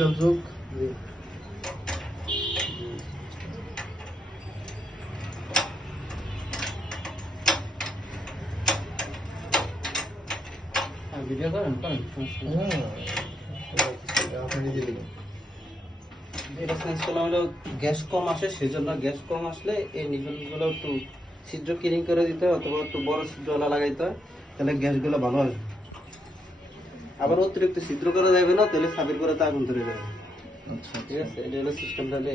Digital যুগ video করেন করেন সমস্যা নেই। হ্যাঁ আপনি নিজে লিখুন এটা চেঞ্জ করলাম হলো গ্যাস কম আসে সেই জন্য গ্যাস কম আসলে এই নিবেলগুলো একটু ছিদ্র ক্লিন করে দিতে হয় অথবা একটু বড় ছিদ্রওয়ালা লাগাইতে হয় তাহলে গ্যাসগুলো ভালো আসবে আবার অতিরিক্ত ছিদ্র করা যাবে না তাহলে সাবির করে তা আগুন ধরে যাবে। আচ্ছা ঠিক আছে এটা হলো সিস্টেম তাহলে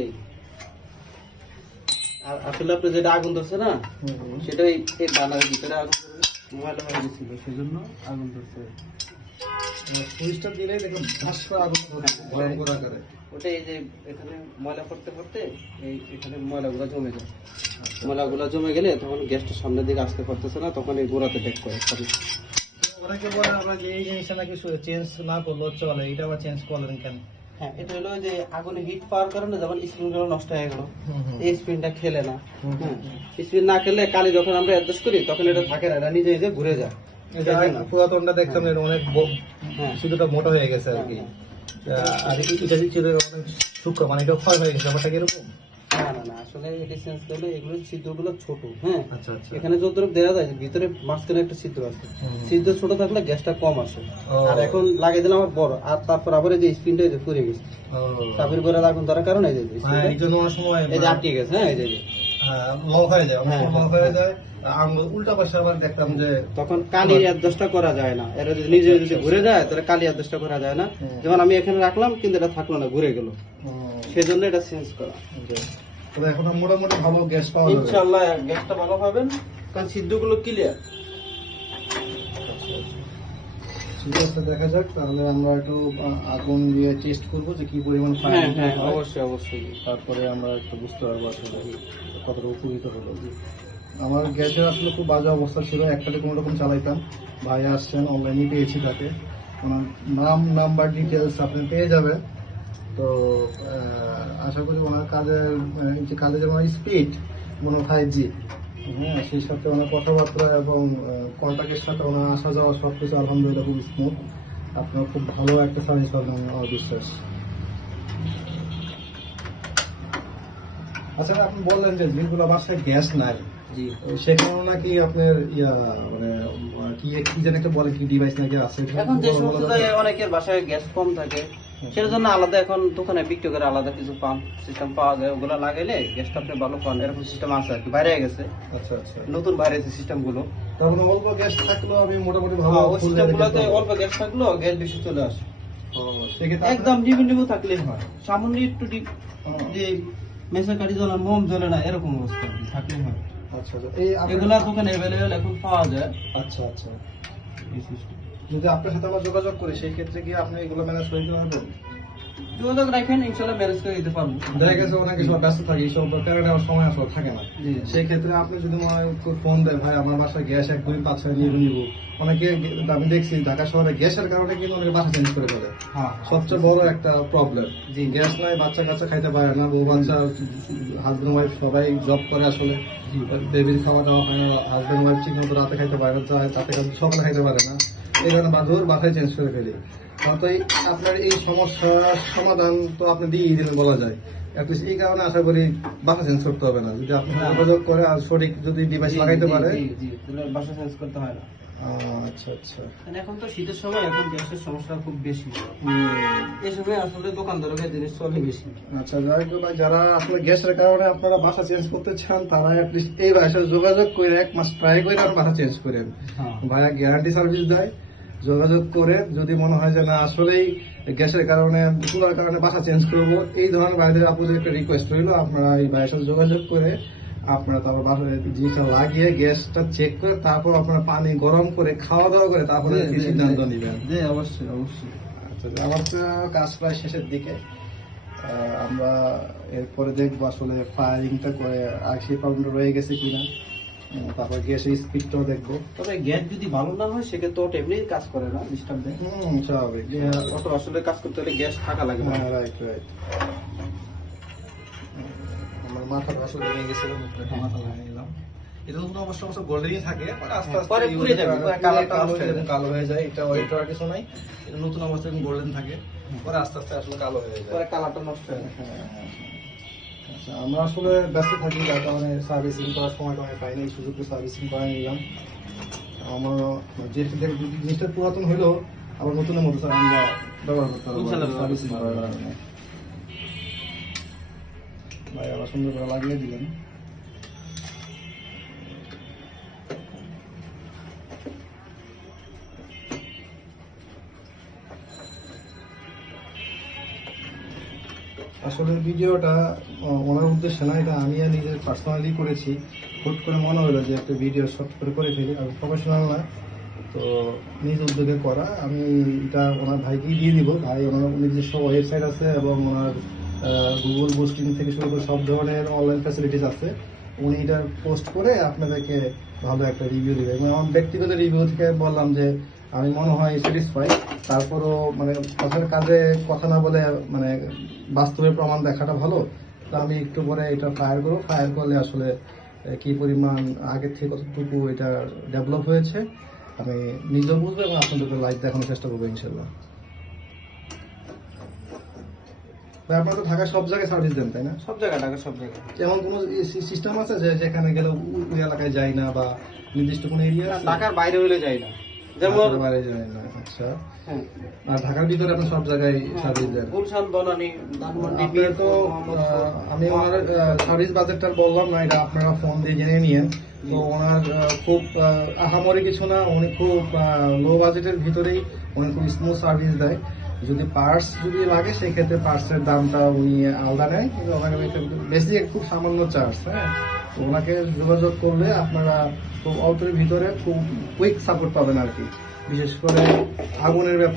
আর আসলে আপনি যেটা আগুন ধরছে না। সেটা এই ভিতরে আগুন ধরে ময়লা হয়ে গেছিল সেজন্য আগুন ধরছে। সুইচটা দিলেই দেখুন করে আগুন আকারে। ওটা এই যে এখানে ময়লা করতে করতে এই এখানে ময়লাগুলো জমে যায়। ময়লাগুলো জমে গেলে তখন গ্যাসটা সামনের দিকে আসতে পারতেছে না তখন এই গোড়াতে ট্যাক করে অনেকে বলে আমরা যে এই জিনিসটা নাকি চেঞ্জ না করলেও চলে এটা আবার চেঞ্জ করলেন কেন? হ্যাঁ এটা হলো যে আগুনে হিট পাওয়ার কারণে যেমন স্প্রিনগুলো নষ্ট হয়ে গেল। এই খেলে না। হ্যাঁ না খেলে কালি যখন আমরা অ্যাডজাস্ট করি তখন এটা থাকে না এটা নিজে নিজে ঘুরে যায়। পুরাতনটা দেখতাম অনেক হ্যাঁ। শুধুটা মোটা হয়ে গেছে আর কি। আর এটা ছিল অনেক সূক্ষ্ম মানে এটা ক্ষয় হয়ে গেছে ব্যাপারটা কীরকম না না না আসলে এটি চেঞ্জ করলে এগুলো ছিদ্রগুলো ছোট হ্যাঁ? আচ্ছা আচ্ছা। এখানে যতটুকু দেওয়া যায় ভিতরে মাঝখানে একটা ছিদ্র আছে। ছিদ্র ছোট থাকলে গ্যাসটা কম আসে। আর এখন লাগিয়ে দিলাম আমার বড় আর তারপর আবার এই যে স্পিনটা এই যে ফুরে গেছে। ও। করে কারণে এই যে এই যে আটকে গেছে হ্যাঁ এই যে যায় তখন কালির অ্যাডজাস্টটা করা না। এটা যদি নিজে যদি ঘুরে যায় তাহলে কালি অ্যাডজাস্টটা করা যায় না। যেমন আমি এখানে রাখলাম কিন্তু এটা থাকল না ঘুরে গেল। সেজন্য এটা চেঞ্জ করা। তবে এখন মোটামুটি ভালো গ্যাস পাওয়া যাবে। ইনশাআল্লাহ গ্যাসটা ভালো পাবেন কারণ ছিদ্রগুলো ক্লিয়ার ঠিক আছে দেখা যাক তাহলে আমরা একটু আগুন দিয়ে টেস্ট করব যে কি পরিমাণ হ্যাঁ হ্যাঁ অবশ্যই অবশ্যই। তারপরে আমরা একটু বুঝতে পারব আসলে কতটা উপকৃত হলো। আমার গ্যাসের আসলে খুব বাজে অবস্থা ছিল একটাতে কোনো রকম চালাইতাম। ভাই আসছেন অনলাইনে পেয়েছি তাকে। ওনার নাম নাম্বার ডিটেলস আপনি পেয়ে যাবেন। তো আশা করি ওনার কাজের যে কাজের যেমন স্পিড মনে ফাইভ জি হ্যাঁ সেই সাথে ওনার কথাবার্তা এবং কন্ট্যাক্টের সাথে ওনার আসা যাওয়া সব কিছু আলহামদুলিল্লাহ খুব স্মুথ আপনার খুব ভালো একটা সার্ভিস পাবেন আমার বিশ্বাস আচ্ছা আপনি বললেন যে যেগুলো বাসায় গ্যাস নাই। জি। সেখানেও নাকি আপনার ইয়া মানে কি কি যেন একটা বলে কি ডিভাইস নাকি আছে? এখন যে সমস্ত অনেকের বাসায় গ্যাস কম থাকে। সেটার জন্য আলাদা এখন দোকানে বিক্রি করে আলাদা কিছু পাম্প সিস্টেম পাওয়া যায়। ওগুলো লাগাইলে গ্যাসটা আপনি ভালো পান। এরকম সিস্টেম আছে আর কি বাইরে গেছে। আচ্ছা আচ্ছা। নতুন বাইরে সিস্টেমগুলো। তার মানে অল্প গ্যাস থাকলেও আমি মোটামুটি ভালো হ্যাঁ, ওই full সিস্টেম গুলোতে অল্প গ্যাস থাকলেও গ্যাস বেশি চলে আসে। একদম ডিবি ডিবু থাকলেই হয়। সামান্য একটু ডিপ যে মেসা কাঠি জ্বলে মোম জ্বলে না এরকম অবস্থা থাকলেই হয়। আচ্ছা আচ্ছা। এগুলা দোকানে অ্যাভেলেবেল এখন পাওয়া যায়। আচ্ছা আচ্ছা। এই সিস্টেম যদি আপনার সাথে আমরা যোগাযোগ করি সেই ক্ষেত্রে কি আপনি এগুলো ম্যানেজ করে দিতে পারবেন? যোগাযোগ রাখেন ইনশাল্লাহ ম্যানেজ করে দিতে পারব। দেখা গেছে অনেক ব্যস্ত থাকে এইসব কারণে আমার সময় আসলে থাকে না। সেই ক্ষেত্রে আপনি যদি মনে হয় ফোন দেন ভাই আমার বাসায় গ্যাস এক দুই পাঁচ ছয় নিয়ে নিব। অনেকে আমি দেখছি ঢাকা শহরে গ্যাসের কারণে কিন্তু অনেকে বাসা চেঞ্জ করে ফেলে। হ্যাঁ। সবচেয়ে বড় একটা প্রবলেম জি। গ্যাস নাই বাচ্চা কাচ্চা খাইতে পারে না বউ বাচ্চা হাজবেন্ড ওয়াইফ সবাই জব করে আসলে। বেবির খাওয়া দাওয়া হয় না হাজবেন্ড ওয়াইফ ঠিক মতো রাতে খাইতে পারে না রাতে সকালে খাইতে পারে না। এই কারণে বাধুর বাসায় চেঞ্জ করে ফেলি। এই- আপনার এই সমস্যার সমাধান তো আপনি দিয়ে দিলেন বলা যায়। অ্যাটলিস্ট এই কারণে আশা করি বাসা চেঞ্জ করতে হবে না। যদি আপনি হ্যাঁ। যোগাযোগ করে আর সঠিক যদি ডিভাইস লাগাইতে পারে। বাসা চেঞ্জ করতে হয় না। আচ্ছা আচ্ছা। মানে এখন তো শীতের সময় এখন গ্যাসের সমস্যা খুব বেশি। হুম। এই সময় আসলে দোকানদারকে জিনিস চলে বেশি। আচ্ছা যারা আসলে গ্যাসের কারণে আপনারা বাসা চেঞ্জ করতে চান তারা অ্যাটলিস্ট এই বাসায় যোগাযোগ করে এক মাস ট্রাই করে আর বাসা চেঞ্জ করেন। হ্যাঁ। ভাইয়া গ্যারান্টি সার্ভিস দেয়। যোগাযোগ করে যদি মনে হয় যে না আসলেই গ্যাসের কারণে চুলার কারণে বাসা চেঞ্জ করব এই ধরনের ভাইদের আপনাদের একটা রিকোয়েস্ট রইল আপনারা এই ভাইয়ের সাথে যোগাযোগ করে আপনারা তারপর বাসায় জিনিসটা লাগিয়ে গ্যাসটা চেক করে তারপর আপনারা পানি গরম করে খাওয়া দাওয়া করে তারপরে সিদ্ধান্ত নেবেন? জি অবশ্যই অবশ্যই। আচ্ছা আমার তো কাজ প্রায় শেষের দিকে। আমরা এরপরে দেখব আসলে ফায়ারিংটা করে আর সেই প্রবলেমটা রয়ে গেছে কিনা। তারপর গ্যাসের স্পিডটাও দেখব। তবে গ্যাস যদি ভালো না হয় সেক্ষেত্রে ওটা এমনি কাজ করে না ডিস্টার্ব দেয় হুম স্বাভাবিক। অত আসলে কাজ করতে হলে গ্যাস থাকা লাগে হ্যাঁ রাইট রাইট আমার মাথাটা আসলে ভেঙে গেছিল মাথা লাগিয়ে নিলাম। এটা নতুন অবশ্য অবশ্য গোল্ডেনই থাকে আস্তে হ্যাঁ, আস্তে পরে পুড়ে যাবে, করার- পরে পুড়ে কালারটা কালো হয়ে হয়ে হয়ে যায় এটা ওইটার কিছু নাই। এটা নতুন অবস্থায় গোল্ডেন থাকে পরে আস্তে আস্তে আসলে কালো হয়ে যায়। পরে কালারটা নষ্ট হয়ে যায়। হ্যাঁ, আচ্ছা আমরা আসলে ব্যস্ত থাকি যার কারণে সার্ভিসিং করার সময় অনেক পাইনি এই সুযোগে সার্ভিসিং করে নিলাম। আমার যে- জিনিসটা পুরাতন হলেও আবার নতুনের মতো স্যার আমরা ব্যবহার করতে পারব সার্ভিসিং করার কারণে। ভাই আবার সুন্দর করে লাগিয়ে দিলেন। আসলে ভিডিওটা ওনার উদ্দেশ্যে না এটা আমি আর নিজের পার্সোনালি করেছি। হুট করে মনে হলো যে একটা ভিডিও শর্ট করে করে ফেলি, আমি প্রফেশনাল না তো নিজ উদ্যোগে করা, আমি এটা ওনার ভাইকেই দিয়ে দিব। ভাই, ওনার নিজস্ব ওয়েবসাইট আছে এবং ওনার গুগল বুস্টিং থেকে শুরু করে সব ধরনের অনলাইন ফ্যাসিলিটিস আছে। উনি এটা পোস্ট করে আপনাদেরকে ভালো একটা রিভিউ দেবে। এবং আমার ব্যক্তিগত রিভিউ থেকে বললাম যে আমি মনে হয় স্যাটিসফাই তারপরও মানে কথার কাজে কথা না বলে মানে বাস্তবে প্রমাণ দেখাটা ভালো। তো আমি একটু পরে এটা ফায়ার করব। ফায়ার করলে আসলে কি পরিমাণ আগের থেকে কতটুকু এটা ডেভেলপ হয়েছে আমি নিজেও বুঝব এবং আপনাদেরকে লাইভ দেখানোর চেষ্টা করব ইনশাল্লাহ। ভাই আপনারা তো ঢাকা সব জায়গায় সার্ভিস দেন তাই না? সব জায়গায় ঢাকা সব জায়গায়। এমন কোনো সিস্টেম আছে যে যেখানে গেলে ওই- এলাকায় যায় না বা নির্দিষ্ট কোনো এরিয়া ঢাকার বাইরে হলে যায় না। যেমন আচ্ছা। হ্যাঁ, আর ঢাকার ভিতরে আপনি সব জায়গায় সার্ভিস দেন। গুলশান বনানী ধানমন্ডি তো আমি ওনার সার্ভিস বাজেটটা বললাম না এটা আপনারা ফোন দিয়ে জেনে নিয়েন। তো ওনার খুব আহামরি কিছু না উনি খুব লো বাজেটের ভিতরেই উনি খুব স্মুথ সার্ভিস দেয়। যদি পার্স যদি লাগে সেক্ষেত্রে পার্টসের দামটা উনি আলাদা নেয়। কিন্তু ওখানে বেশি খুব সামান্য চার্জ হ্যাঁ। ওনাকে যোগাযোগ করলে আপনারা খুব অল্পের ভিতরে খুব কুইক সাপোর্ট পাবেন আর কি। বিশেষ করে আগুনের ব্যাপার